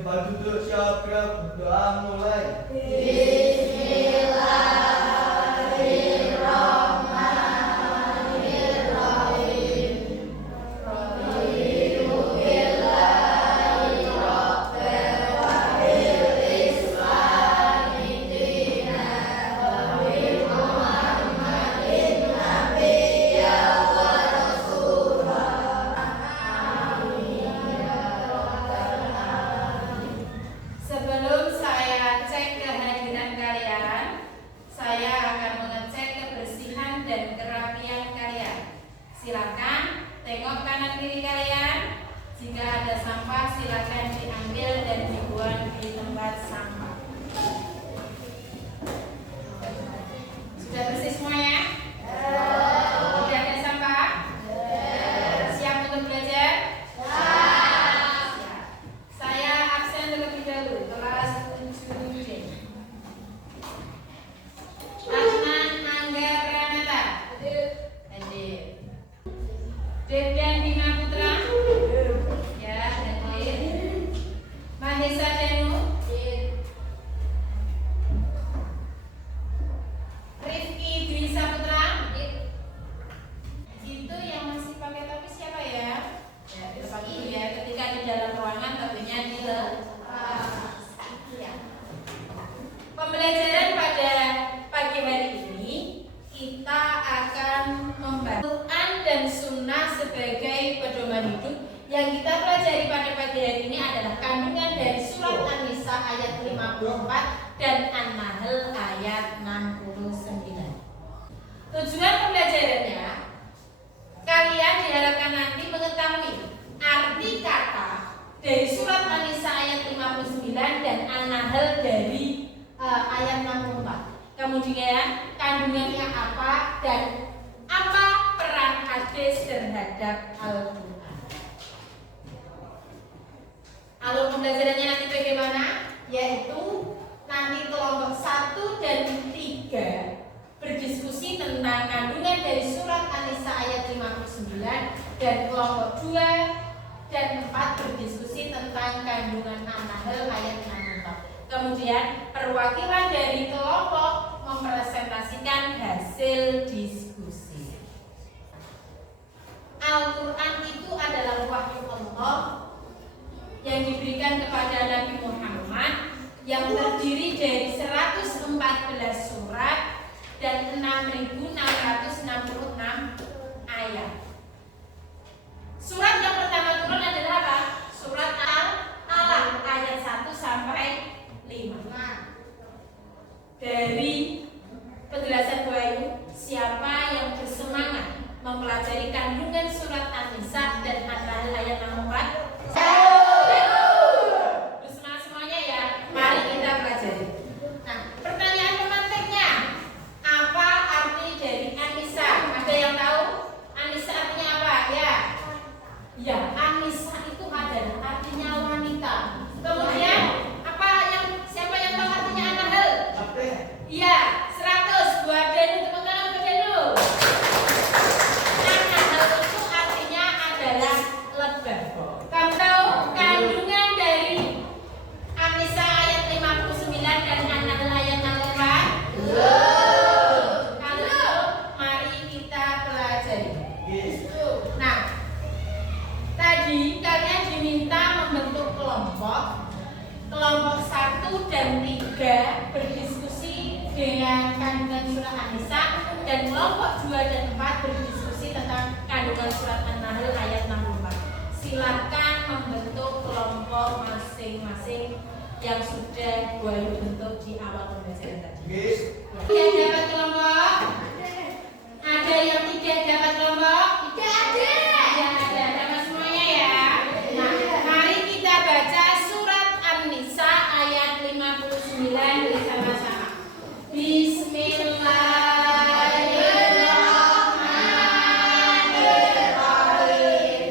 Depan duduk siap gerak berdoa mulai. Sebelum saya cek kehadiran kalian, saya akan mengecek kebersihan dan kerapian kalian. Silakan tengok kanan kiri kalian. Jika ada sampah, silakan diambil dan dibuang di tempat sampah. Sudah bersih semuanya? Tidak ada sampah? Siap untuk belajar? Siap. Saya absen terlebih dahulu, kelas 7D. Adnan Angga Pranata. Hadir. Devdan Bima Putra. Ya, hadir. Mahesa Danu. Rifki Dwi Saputra. Itu yang masih pakai topi siapa ya? Ya, dilepas dulu ya. Ketika di dalam ruangan topinya dilepas. Ya. Pembelajaran pada pagi hari ini kita akan membahas Quran dan Sunnah sebagai pedoman hidup. Yang kita pelajari pada pagi hari ini adalah kandungan dari surat An-Nisa ayat 54 dan An-Nahl ayat 69. Tujuan pembelajarannya, kalian diharapkan nanti mengetahui arti kata dari surat An-Nisa ayat 59 dan An-Nahl dari ayat 64. Kemudian kandungannya apa dan apa peran hadis terhadap Al-Quran. Alur pembelajarannya nanti bagaimana? Yaitu nanti kelompok 1 dan 3 berdiskusi tentang kandungan dari surat An-Nisa ayat 59 dan kelompok 2 dan 4 berdiskusi tentang kandungan An-Nahl ayat 64. Kemudian perwakilan dari kelompok mempresentasikan hasil diskusi. Al-Quran itu adalah wahyu Allah yang diberikan kepada Nabi Muhammad yang terdiri dari 114 surat dan 6.666 ayat. Surat yang pertama turun adalah apa? Surat Al-Alaq ayat 1 sampai 5. Dari penjelasan Bu Ayu, siapa yang bersemangat mempelajari kandungan surat An-Nisa dan An-Nahl ayat 64? Bersemangat semuanya ya. Mari kita pelajari. Nah, pertanyaan pemantiknya, apa arti dari An-Nisa? Ada yang tahu? An-Nisa artinya apa? Ya. Ya, An-Nisa itu adalah artinya wanita. Kemudian siapa yang tahu artinya An-Nahl? Iya, 100 buat Danu, tepuk tangan untuk Danu. An-Nahl itu artinya adalah lebah. Kamu tahu kandungan dari An-Nisa ayat 59 dan An-Nahl ayat 64? Kalau mari kita pelajari. Nah, tadi kalian diminta membentuk kelompok 1 dan 3 berdiskusi dengan kandungan surat An-Nisa dan kelompok 2 dan 4 berdiskusi tentang kandungan surat An-Nahl ayat 64. Silakan membentuk kelompok masing-masing yang sudah Bu Ayu bentuk di awal pembelajaran tadi. Yang dapat kelompok? Ada yang tidak dapat kelompok? Tidak ada. Yang ada dapat semuanya ya. Nah, mari kita baca surat An-Nisa ayat 59 bersama-sama. Bismillahirrahmanirrahim.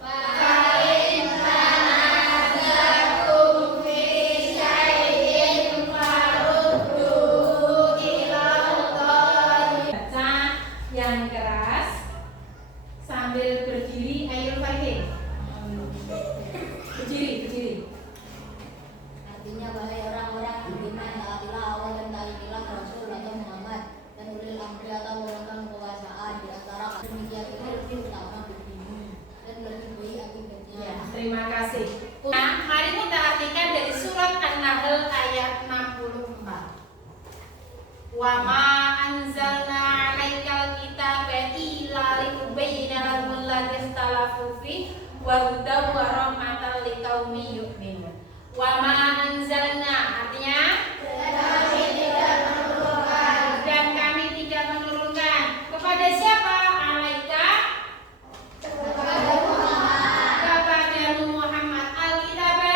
Fa'in tanazakum fi syai'in farudduhu ilallah. Baca yang keras sambil berdiri. Ayo Fahim. Berdiri. wahai orang-orang yang beriman, taatilah Allah dan taatilah Rasul atau Muhammad dan ulil amri atau orang kekuasaan di antara kalian. Demikian itu lebih utama bagimu dan lebih baik akibatnya. Ya, terima kasih. Nah, mari kita artikan dari surat An-Nahl ayat 64. Wa ma anzalna 'alaikal kitaba illa litubayyana lahum alladzi ikhtalafu fihi wa hudan wa rahmatan liqaumin yu'minun. Wa ma anzalna artinya dan kami tidak menurunkan kepada siapa? Alaika kepada Muhammad al-kitaba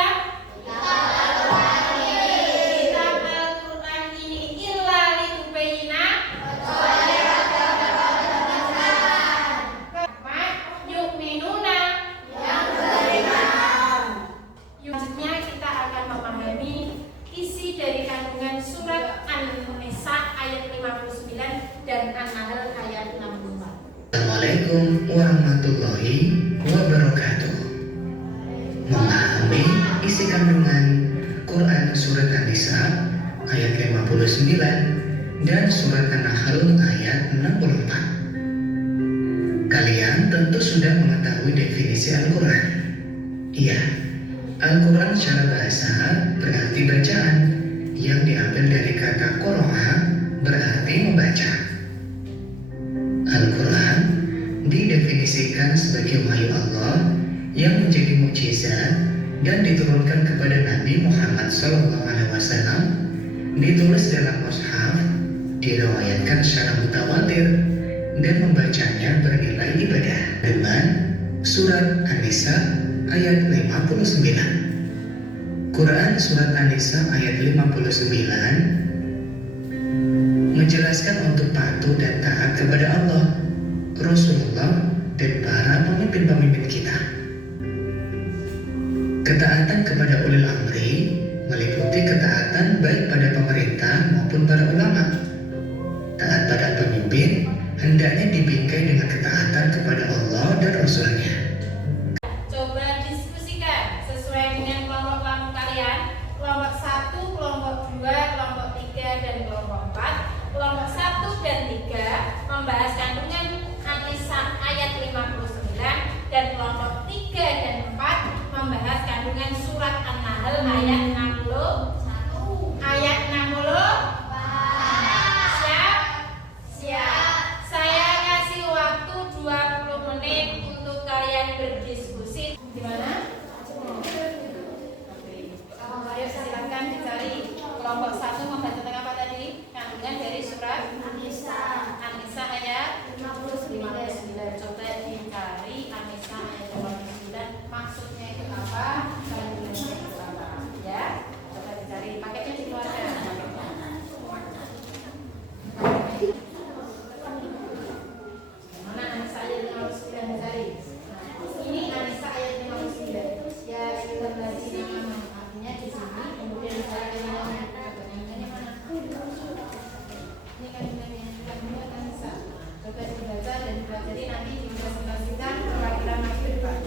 kitab Al-Quran ini illa litubayyana yu'minuna selanjutnya kita akan memahami isi dari kandungan surat An-Nisa ayat 59 dan An-Nahl ayat 64. Assalamualaikum warahmatullahi wabarakatuh. Memahami isi kandungan Quran surat An-Nisa ayat 59 dan surat An-Nahl ayat 64. Kalian tentu sudah mengetahui definisi Al-Quran. Iya, Al-Quran secara bahasa berarti bacaan yang diambil dari kata qara'a berarti membaca. Al-Quran didefinisikan sebagai wahyu Allah yang menjadi mukjizat dan diturunkan kepada Nabi Muhammad SAW, ditulis dalam mushaf, diriwayatkan secara mutawatir dan membacanya bernilai ibadah. Dengan surat An-Nisa ayat 59. Quran surat An-Nisa ayat 59 menjelaskan untuk patuh dan taat kepada Allah, Rasulullah, dan para pemimpin-pemimpin kita. Ketaatan kepada ulil amri meliputi ketaatan baik pada pemerintah maupun para ulama. Taat pada pemimpin hendaknya dibingkai dengan ketaatan kepada Allah dan Rasulnya. Coba diskusikan sesuai dengan kelompok kalian. Kelompok 1, kelompok 2, kelompok 3, dan kelompok 4. Kelompok 1 dan 3 membahas kandungan An-Nisa ayat 59 dan kelompok 3 dan 4 membahas kandungan surat An-Nahl ayat 60 ayat 60. Siap? Siap. Saya kasih waktu 20 menit untuk kalian berdiskusi. Gimana? Ayo silakan dicari. Kelompok 1 membaca tentang apa tadi? Kandungan dari surat An-Nisa ayat 59. Coba dicari An-Nisa ayat 59. Maksudnya itu apa? Kandungannya itu apa? Ya, coba dicari. Paketnya dikeluarkan. Mana An-Nisa ayat 59 dicari? Ini An-Nisa ayat 59. Ya, kita belajar nama. Artinya di sini kemudian dicari namanya. Kandungannya mana? Ini kandungannya An-Nisa. Coba dibaca dan dipelajari nanti dipresentasikan perwakilan maju depan.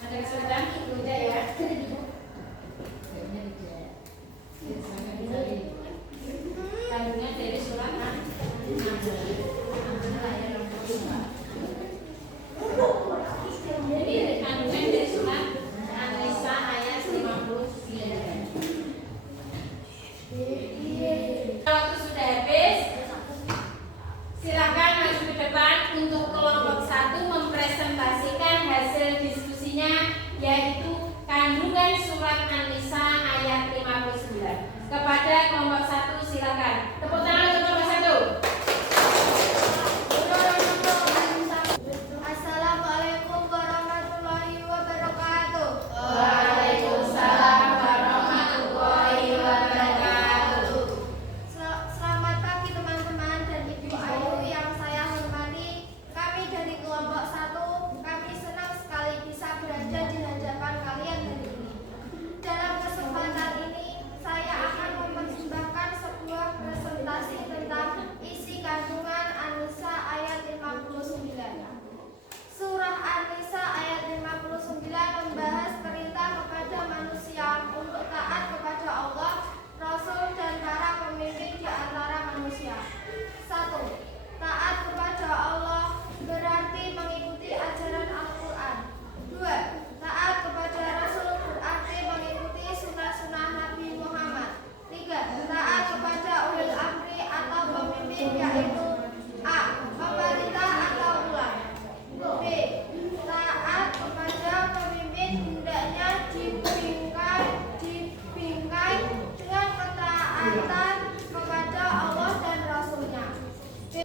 Ada kesulitan? Udah ya. Kandungan dari surat An-Nahl ayat 62. Jadi kandungan dari surat An-Nisa ayat 59. Waktu sudah habis, silakan maju ke depan untuk kelompok 1 mempresentasikan hasil diskusinya, yaitu kandungan surat An-Nisa ayat 59. Kepada kelompok 1 silakan. Tepuk tangan untuk kelompok 1. Assalamualaikum warahmatullahi wabarakatuh. Waalaikumsalam warahmatullahi wabarakatuh. Selamat pagi teman-teman dan Ibu Ayu yang saya hormati. Kami dari kelompok 1, kami senang sekali bisa berada di hadapan kalian hari ini. Dalam kesempatan ini, saya akan mempersembahkan sebuah presentasi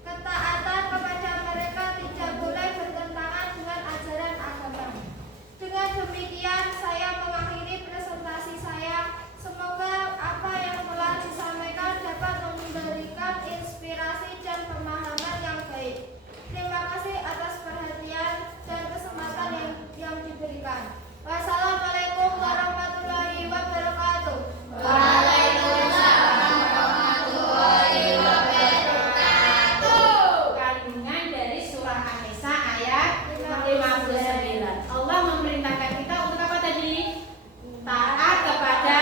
Ketaatan kepada mereka tidak boleh bertentangan dengan ajaran agama. Dengan demikian, saya mengakhiri presentasi saya. Semoga apa yang telah disampaikan dapat memberikan inspirasi dan pemahaman yang baik. Terima kasih atas perhatian dan kesempatan yang diberikan. Wassalamualaikum warahmatullahi wabarakatuh. Waalaikumsalam warahmatullahi wabarakatuh. Kandungan dari surah An-Nisa ayat 59. Allah memerintahkan kita untuk apa tadi? Taat kepada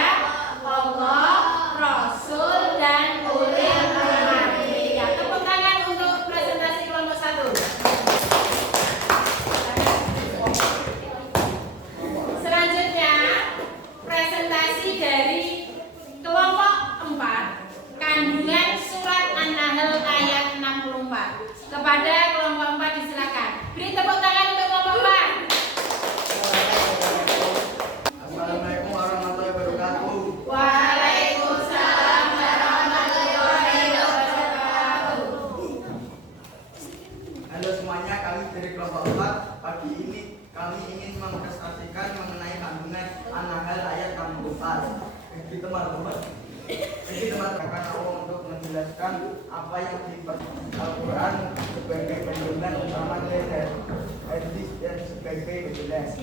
Allah, Rasul, dan ulil amri. Ya, tepuk tangan untuk presentasi kelompok 1. Selanjutnya, presentasi dari kelompok 4, kandungan surat An-Nahl ayat 64. Kepada kelompok 4 disilakan. Beri tepuk tangan untuk kelompok 4. Assalamualaikum warahmatullahi wabarakatuh. Waalaikumsalam warahmatullahi wabarakatuh. Halo semuanya, kami dari kelompok 4. Pagi ini kami ingin mempresentasikan mengenai kandungan An-Nahl ayat 64. Bagi teman-teman akan Allah untuk menjelaskan apa yang di Al-Quran sebagai penjelasan utama dari hadis dan sebagai penjelas.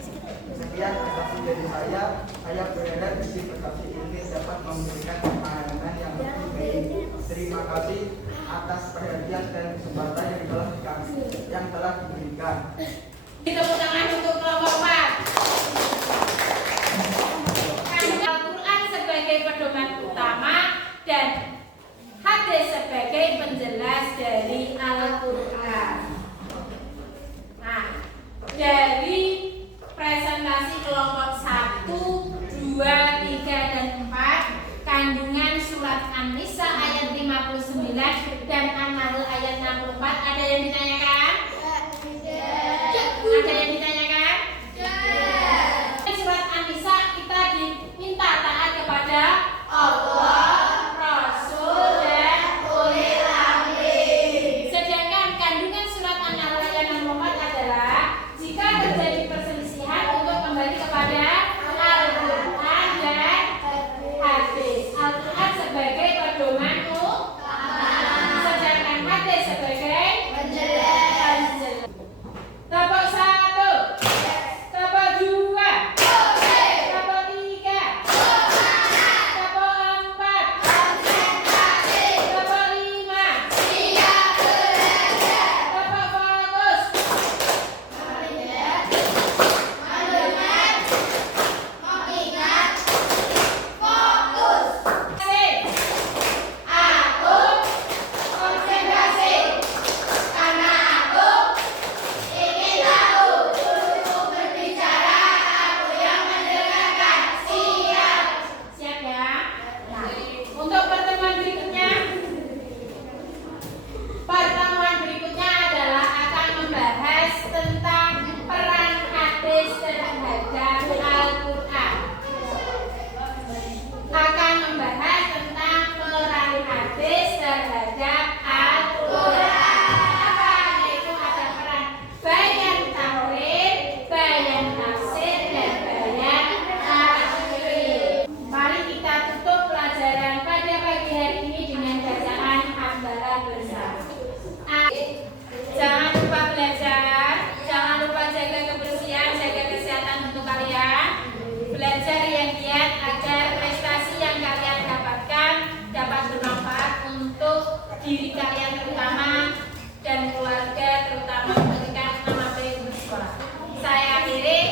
Sekian presentasi dari saya berharap isi presentasi ini dapat memberikan pemahaman yang lebih baik. Terima kasih atas perhatian dan kesempatan yang telah diberikan. Tepuk tangan untuk kelompok 4. Kandungan Al-Quran sebagai pedoman utama dan hadis sebagai penjelas dari Al-Quran. Nah, dari presentasi kelompok 1, 2, 3, dan 4, kandungan surat An-Nisa ayat 59 dan An-Nahl ayat 64, ada yang ditanyakan? Ada yang ditanyakan? Surat An-Nisa kita diminta taat kepada Allah, Rasul, dan ulil amri. Sedangkan kandungan surat An-Nahl ayat 64 adalah jika terjadi perselisihan untuk kembali kepada Al-Quran dan hadis. Al-Quran sebagai pedoman utama, sedangkan hadis sebagai penjelas. Tepuk 1, tepuk 2, tepuk 3, tepuk 4, tepuk 5, tepuk fokus. Aku konsentrasi karena aku ingin tahu dulu berbicara, aku yang mendengarkan. Siap? Siap ya? Nah, untuk pertemuan berikutnya adalah akan membahas tentang peran hadis terhadap Al-Quran. Akan membahas tentang peran hadis terhadap Al-Quran. Apa yaitu ada peran bayan takwil, bayan tafsir, dan bayan takwil. Mari kita tutup pelajaran pada pagi hari ini dengan bacaan hamdalah bersama. Jangan lupa belajar, jangan lupa jaga kebersihan, jaga kesehatan untuk kalian. Belajar yang giat agar prestasi yang kalian dapatkan dapat bermanfaat untuk diri kalian terutama dan keluarga terutama ketika sampai bersekolah. Saya akhiri.